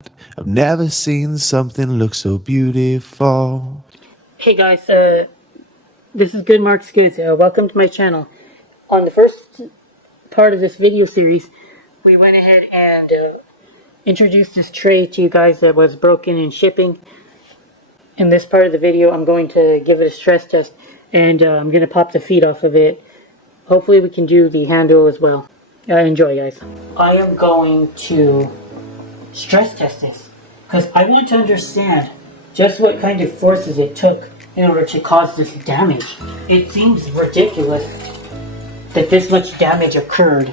I've never seen something look so beautiful. Hey guys, this is Good Marks Goods. Welcome to my channel. On the first part of this video series, we went ahead and introduced this tray to you guys that was broken in shipping. In this part of the video, I'm going to give it a stress test, and I'm going to pop the feet off of it. Hopefully we can do the handle as well. Enjoy, guys. I am going to stress test this, because I want to understand just what kind of forces it took in order to cause this damage. It seems ridiculous that this much damage occurred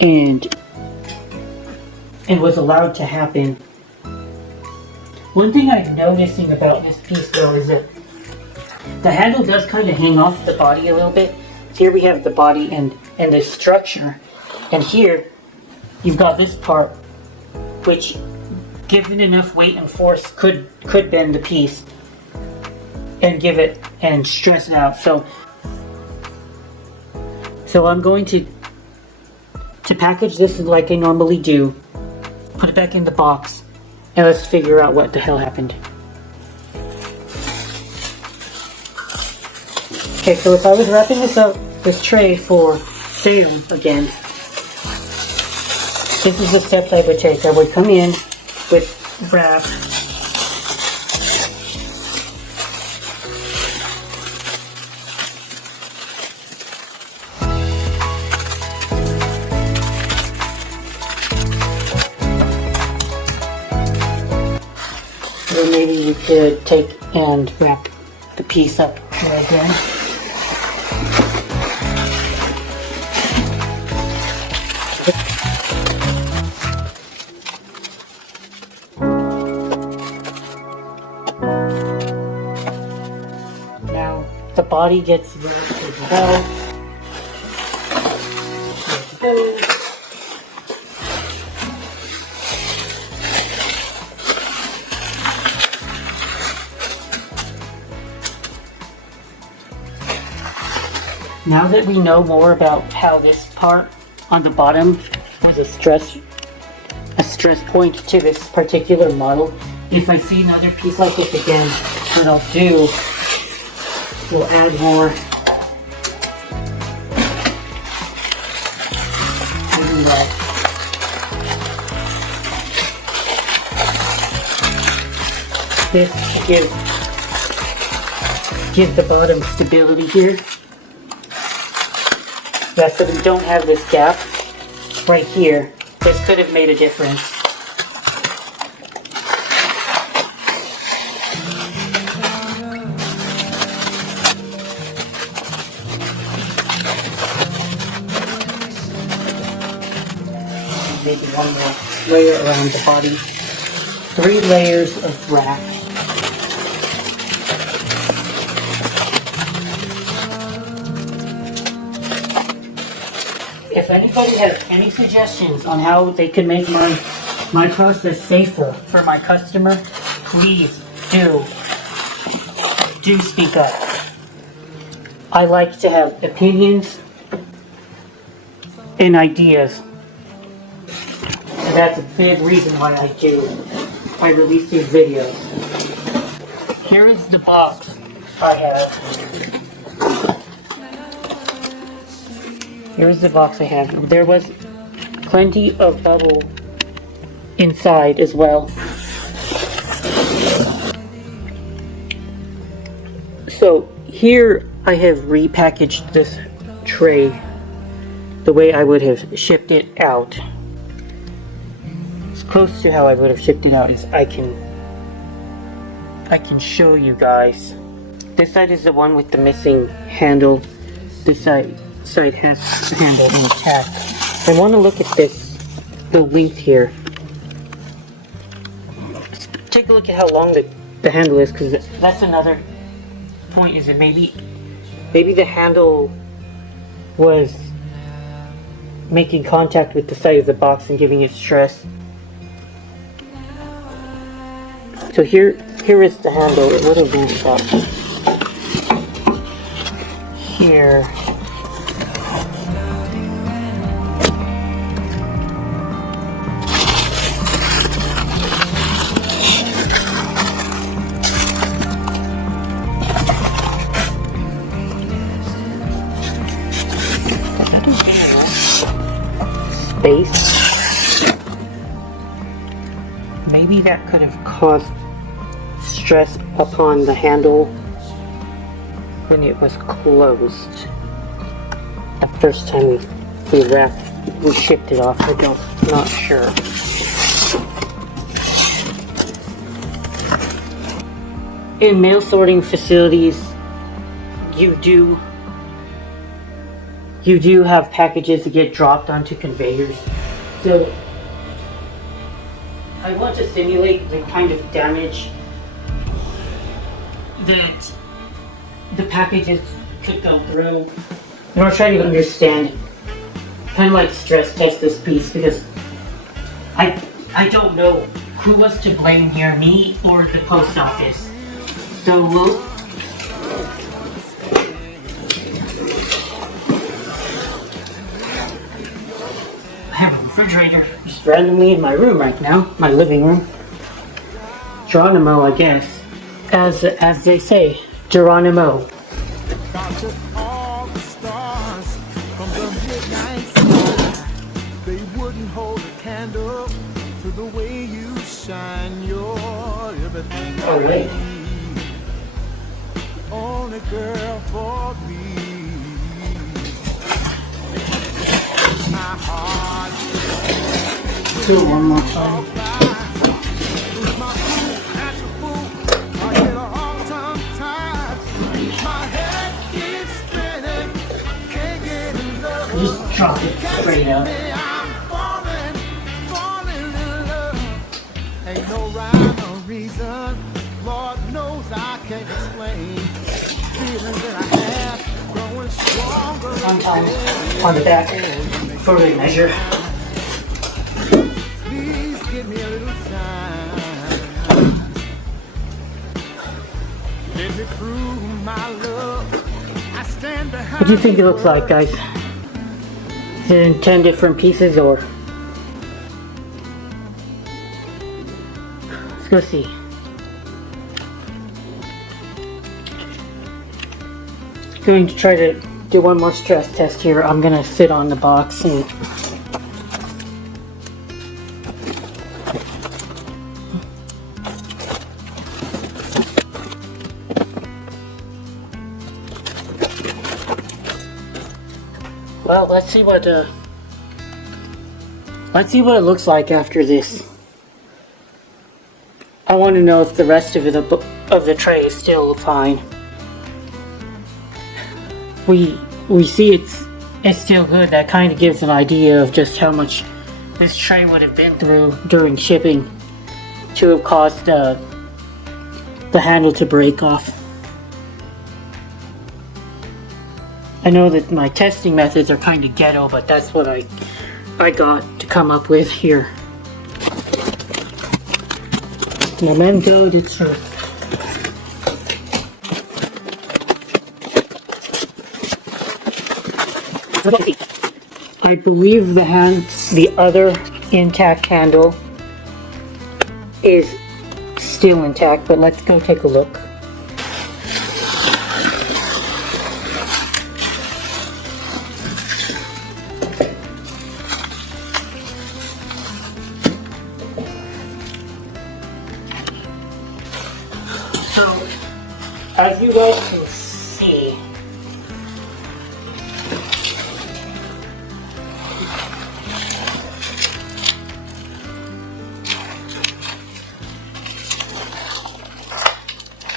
and was allowed to happen. One thing I'm noticing about this piece though is that the handle does kind of hang off the body a little bit. Here we have the body and the structure, and here you've got this part which, given enough weight and force, could bend the piece and give it and stress it out. So I'm going to package this like I normally do, put it back in the box, and let's figure out what the hell happened. Okay, so if I was wrapping this tray for sale again, this is the steps I would take. I would come in with wrap, then maybe we could take and wrap the piece up here again. Now the body gets wrapped as well. There we go. Now that we know more about how this part on the bottom was a stress point to this particular model, if I see another piece like this again, what I'll do, we'll add more this to give the bottom stability here. Yeah, so we don't have this gap right here. This could have made a difference. Maybe one more layer around the body. 3 layers of wrap. If anybody has any suggestions on how they could make my process safer for my customer, please do speak up. I like to have opinions and ideas. And that's a big reason why I release these videos. Here is the box I have. Here's the box I have. There was plenty of bubble inside as well. So here I have repackaged this tray the way I would have shipped it out. As close to how I would have shipped it out as I can show you guys. This side is the one with the missing handle. This side has the handle intact. I want to look at the length here. Let's take a look at how long the handle is, because that's another point, is that maybe the handle was making contact with the side of the box and giving it stress. So here is the handle. It would have been about here. maybe that could have caused stress upon the handle when it was closed. The first time we shipped it off, I'm not sure. In mail sorting facilities, you do have packages that get dropped onto conveyors. So I want to simulate the kind of damage that the packages could go through. And I'll try to understand, kind of like stress test this piece, because I don't know who was to blame here, me or the post office. So I have a refrigerator just randomly in my room right now, my living room. Geronimo, I guess, as they say, Geronimo. Counted all the stars from the midnight sky. They wouldn't hold a candle to the way you shine. Your everything. All right. Only girl for me. My heart. Do it one more time. Lose my cool as a fool. I get a hard time tired. My head keeps spinning. Can't get enough. Just drop it straight up. I'm falling in love. Ain't no rhyme or reason. Lord knows I can't explain. Feeling that I have growing stronger. Sometimes on the back for the measure. Please give me a little time. Let me prove my love. I stand behind. What do you think it looks like, guys? Is it in 10 different pieces, or? Let's go see. Going to try to do one more stress test here. I'm gonna sit on the box and well, let's see what it looks like after this. I want to know if the rest of the tray is still fine. We see it's still good. That kind of gives an idea of just how much this tray would have been through during shipping to have caused the handle to break off. I know that my testing methods are kind of ghetto, but that's what I got to come up with here. Memento de truth. I believe the other intact handle is still intact, but let's go take a look. So, as you guys can see,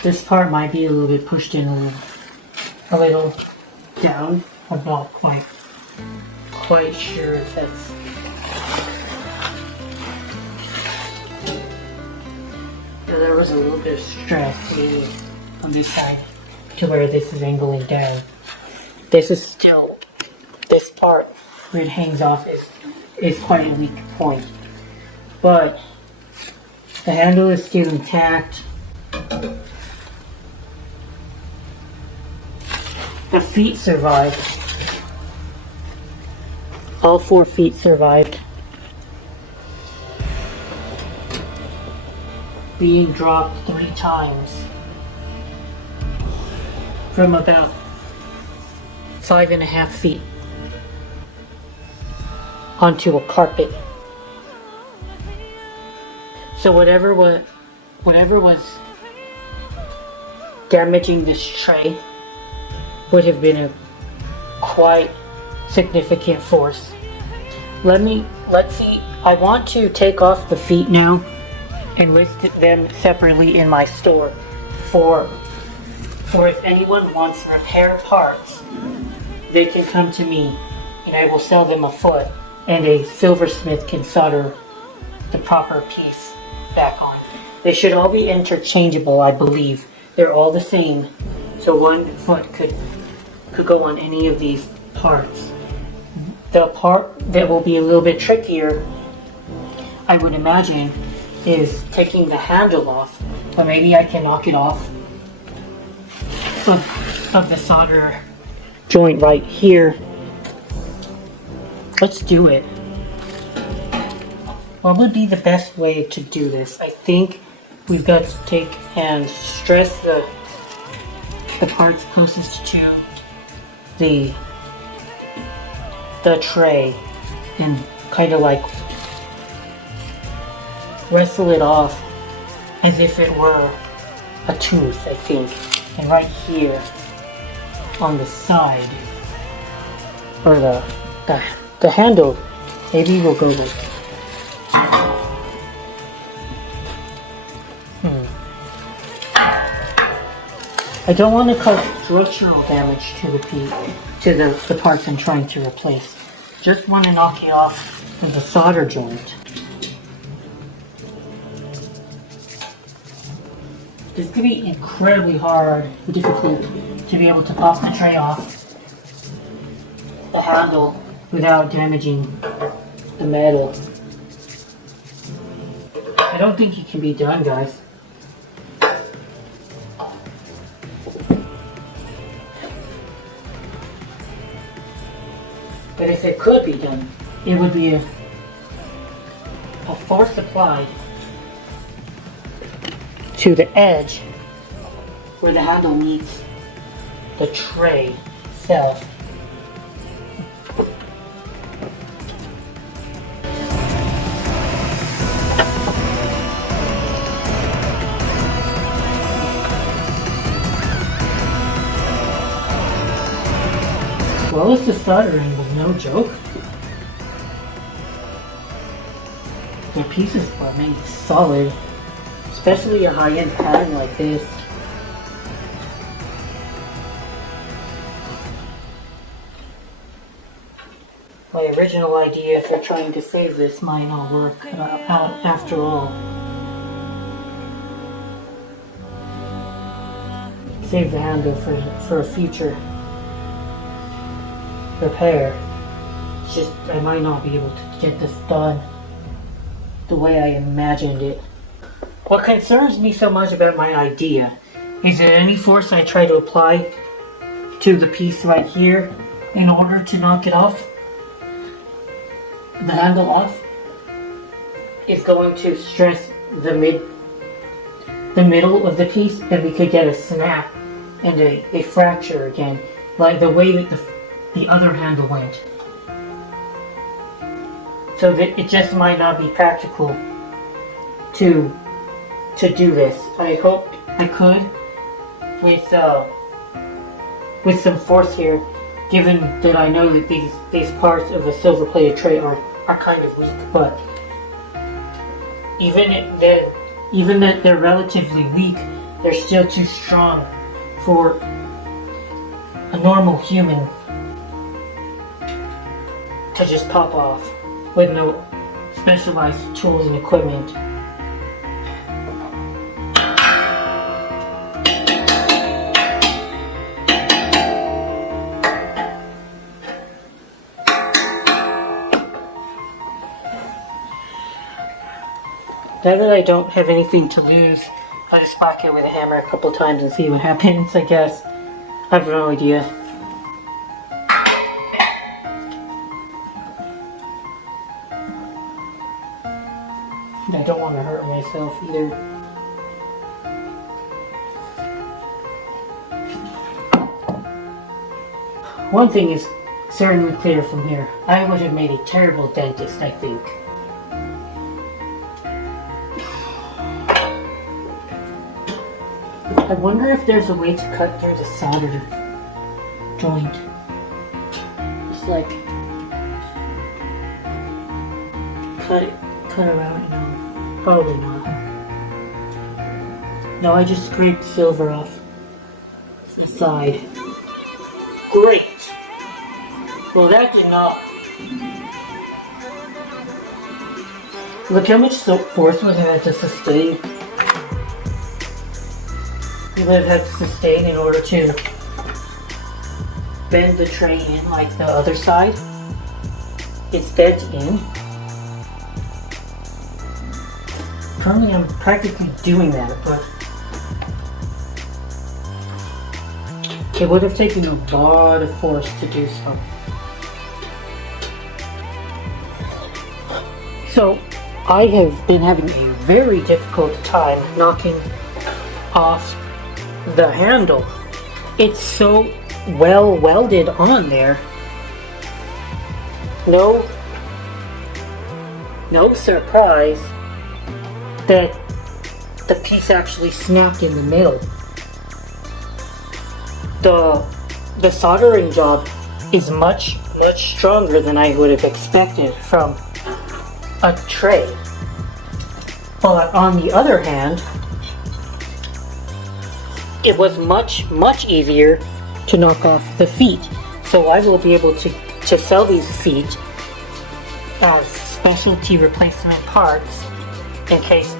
this part might be a little bit pushed in a little down. I'm not quite sure if that's. So there was a little bit of stress maybe on this side to where this is angling down. This is still, this part where it hangs off is quite a weak point. But the handle is still intact. The feet survived. All 4 feet survived being dropped 3 times from about 5.5 feet onto a carpet. So whatever was damaging this tray would have been a quite significant force. Let's see. I want to take off the feet now and list them separately in my store for if anyone wants repair parts, they can come to me and I will sell them a foot, and a silversmith can solder the proper piece back on. They should all be interchangeable, I believe. They're all the same, so one foot could go on any of these parts. The part that will be a little bit trickier, I would imagine, is taking the handle off, but maybe I can knock it off of the solder joint right here. Let's do it. What would be the best way to do this? I think we've got to take and stress the parts closest to the tray and kind of like wrestle it off as if it were a tooth, I think. And right here on the side, or the handle, maybe we'll go like I don't want to cause structural damage to the parts I'm trying to replace. Just want to knock it off of the solder joint. This could be incredibly hard and difficult to be able to pop the tray off the handle without damaging the metal. I don't think it can be done, guys. But if it could be done, it would be a force applied to the edge where the handle meets the tray itself. Well, as the soldering was no joke. The pieces were made solid, especially a high-end pattern like this. My original idea for trying to save this might not work out after all. Save the handle for a future repair. It's just I might not be able to get this done the way I imagined it. What concerns me so much about my idea is that any force I try to apply to the piece right here in order to knock it off, the handle off, is going to stress the middle of the piece, and we could get a snap and a fracture again, like the way that the other handle went. So that it just might not be practical to do this. I hope I could with some force here, given that I know that these parts of the silver plated tray are kind of weak, but even that they're relatively weak, they're still too strong for a normal human to just pop off with no specialized tools and equipment. Now that I don't have anything to lose, I'll just whack it with a hammer a couple times and see what happens, I guess. I have no idea. I don't want to hurt myself either. One thing is certainly clear from here. I would have made a terrible dentist, I think. I wonder if there's a way to cut through the solder joint. Just like cut around, you know. Probably not. No, I just scraped silver off the side. Great! Well, that did not. Look how much force we had to sustain. We would have had to sustain in order to bend the tray in like the other side. It's bent in. Currently I'm practically doing that, but it would have taken a lot of force to do so. So I have been having a very difficult time knocking off the handle. It's so well welded on there. No surprise that the piece actually snapped in the middle. The soldering job is much stronger than I would have expected from a tray. But on the other hand, it was much easier to knock off the feet. So I will be able to sell these feet as specialty replacement parts in case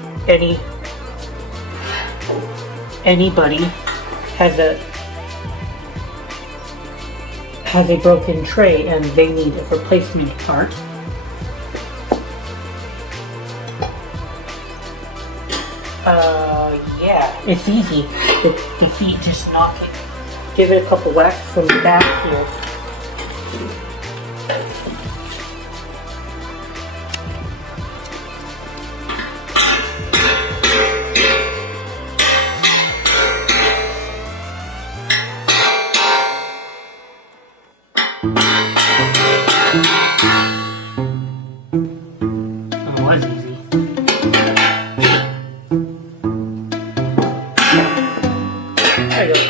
anybody has a broken tray and they need a replacement part. Yeah, it's easy. The feet, just knock it, give it a couple whacks from the back here. Oh, it was easy. There you go.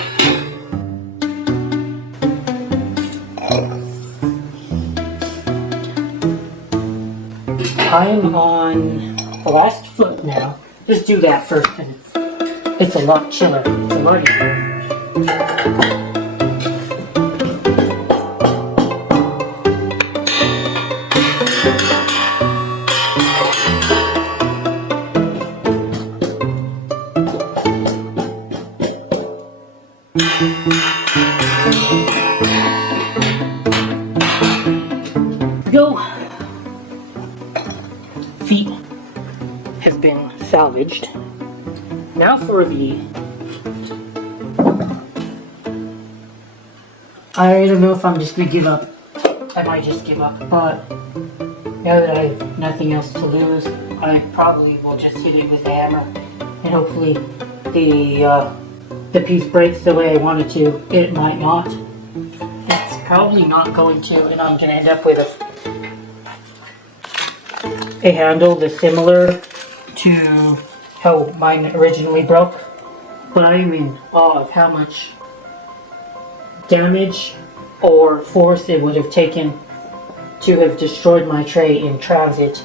I am on the last foot now. Just do that first because it's a lot chiller. It's a lot easier. Go. Feet has been salvaged. Now for the... I don't know if I'm just gonna give up. I might just give up, but now that I have nothing else to lose, I probably will just hit it with the hammer, and hopefully the piece breaks the way I want it to. It might not. It's probably not going to, and I'm gonna end up with a handle that's similar to how mine originally broke. But I am in awe of how much damage or force it would have taken to have destroyed my tray in transit.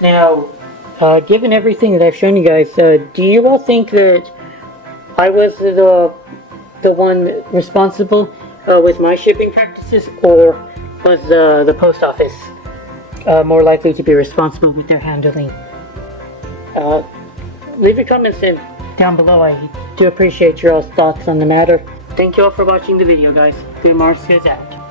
Now, given everything that I've shown you guys, do you all think that I was the one responsible with my shipping practices, or was the post office more likely to be responsible with their handling? Leave your comments down below. I do appreciate your all's thoughts on the matter. Thank you all for watching the video, guys. Good Marks is out.